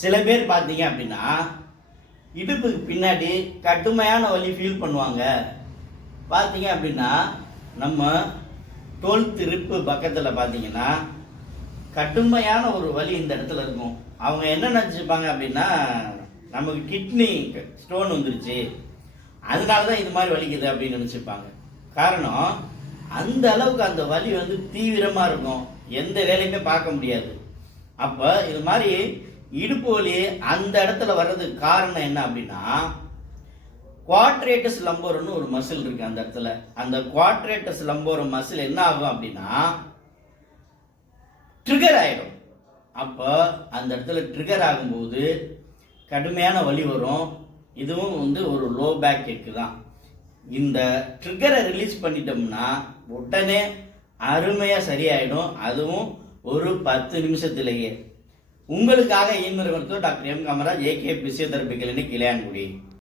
சில பேர் பார்த்தீங்க அப்படின்னா இடுப்புக்கு பின்னாடி கடுமையான வலி ஃபீல் பண்ணுவாங்க. பார்த்தீங்க அப்படின்னா நம்ம தோல் திருப்பு பக்கத்தில் பார்த்தீங்கன்னா கடுமையான ஒரு வலி இந்த இடத்துல இருக்கும். அவங்க என்ன நினச்சிப்பாங்க அப்படின்னா நமக்கு கிட்னி ஸ்டோன் வந்துருச்சு, அதனால தான் இது மாதிரி வலிக்குது அப்படின்னு நினச்சிப்பாங்க. காரணம், அந்த அளவுக்கு அந்த வலி வந்து தீவிரமாக இருக்கும், எந்த வேலையுமே பார்க்க முடியாது. அப்போ இது மாதிரி இடுப்பு வலி அந்த இடத்துல வர்றதுக்கு காரணம் என்ன அப்படின்னா, குவாட்ரேட்டஸ் லம்போரம்னு ஒரு மசில் இருக்கு அந்த இடத்துல. அந்த குவாட்ரேட்டஸ் லம்போரம் மசில் என்ன ஆகும் அப்படின்னா ட்ரிகர் ஆயிடும். அப்போ அந்த இடத்துல ட்ரிகர் ஆகும்போது கடுமையான வலி வரும். இதுவும் வந்து ஒரு லோ பேக் கேக்கு தான். இந்த ட்ரிகரை ரிலீஸ் பண்ணிட்டோம்னா உடனே அருமையாக சரியாயிடும், அதுவும் ஒரு 10 நிமிஷத்திலேயே. உங்களுக்காக ஈமர் doctor M Kamaraj, AK physiotherapy clinic, Ilayangudi.